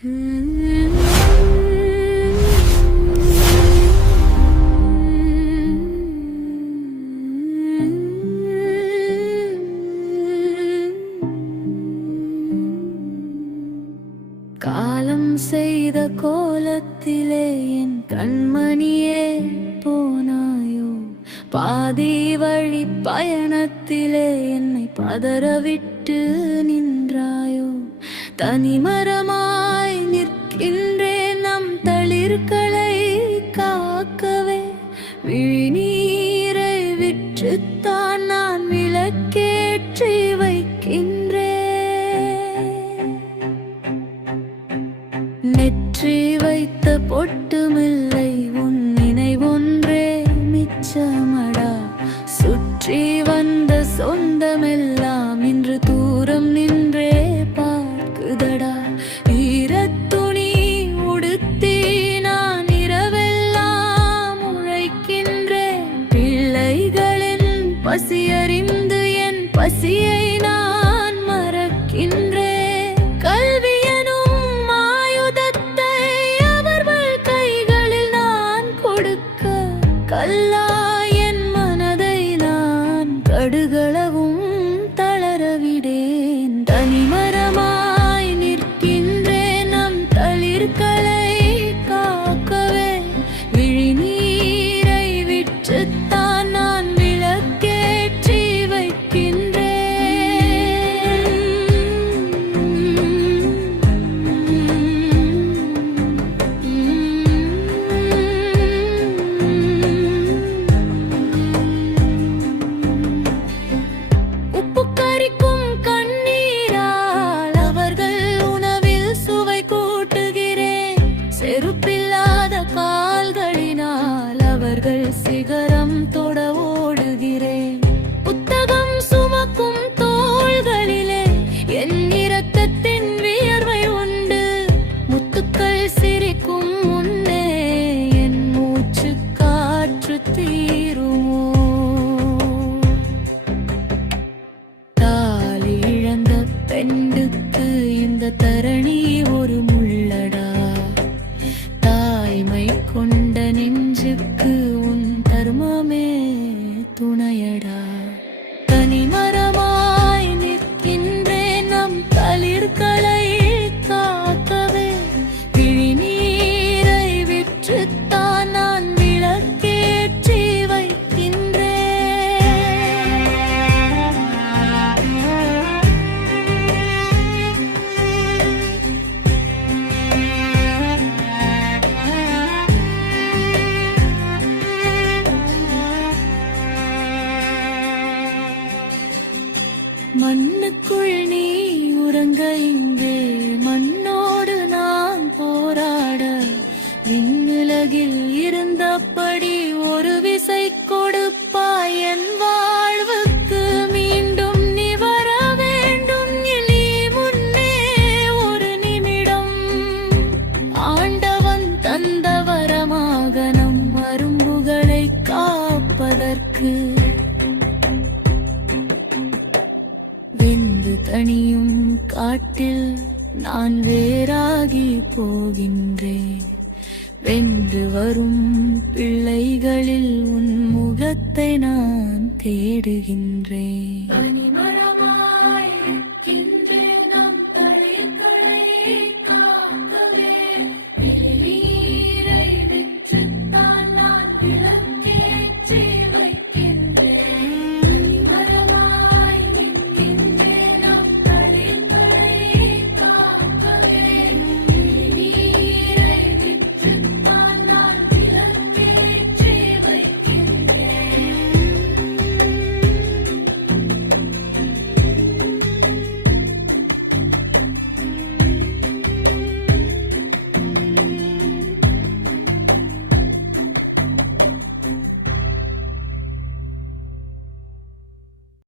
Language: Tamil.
காலம் செய்த கோலத்திலே என் கண்மணியே போனாயோ, பாதி வழி பயணத்திலே என்னை பதறவிட்டு நின்றாயோ. தனிமரமாய் நிற்கின்றேன் நம் தளிர்களை காக்கவே, விழிநீரை விற்றுத்தான் நான் விளக்கேற்றி வைக்கின்றேன். நெற்றி வைத்த பொட்டுமில்லை உன் நினைவொன்றே மிச்சமடா. சுற்றி வந்த சொந்தமெல்லாம் இன்று தூரம் நின்றே பார்க்குதடா. ஈரத்துணி உடுத்தி நான் இரவெல்லாம் உழைக்கின்றேன். பிள்ளைகளின் பசியறிந்து என் பசியை நான் மறக்கின்றேன். கல்லாயன் மனதை நான் கடுகளவும் தளரவிடேன். தனிமரமாய் நிற்கின்றேன் நம் தளிர்களை காக்கவே, விழிநீரை விற்றுத்தான் நான் விளக்கேற்றி வைக்கின்றேன். செருப்பில்லாத கால்களினால் அவர்கள் சிகரம் தொட ஓடுகிறேன். புத்தகம் சுமக்கும் தோள்களிலே என் இரத்தத்தின் வியர்வை உண்டு. முத்துக்கள் சிரிக்கும் முன்னே என் மூச்சு காற்று தீருமோ. தாலி இழந்த பெண்ணுக்கு இந்த தரணி ஒரு முள்ளடா. தாய்மை கொண்ட நெஞ்சுக்கு உன் தர்மமே துணையடா. தனிமரமாய் நிற்கின்றேன் நம் தளிர்களை காக்கவே, விழிநீரை விற்றுத்தான் நான் விளக்கேற்றி வைக்கின்றேன். மண்ணுக்குள் நீ உறங்க இங்கே மண்ணோடு நான் போராட, விண்ணுலகில் இருந்தபடி ஒரு விசை கொடுப்பாய் என் வாழ்வுக்கு. மீண்டும் நீ வர வேண்டும் நீ முன்னே ஒரு நிமிடம். ஆண்டவன் தந்த வரமாக நம் அரும்புகளை காப்பதற்கு, வெந்து தனியும் காட்டில் நான் வேறாகி போகின்றேன். வென்று வரும் பிள்ளைகளில் உன் முகத்தை நான் தேடுகின்றேன்.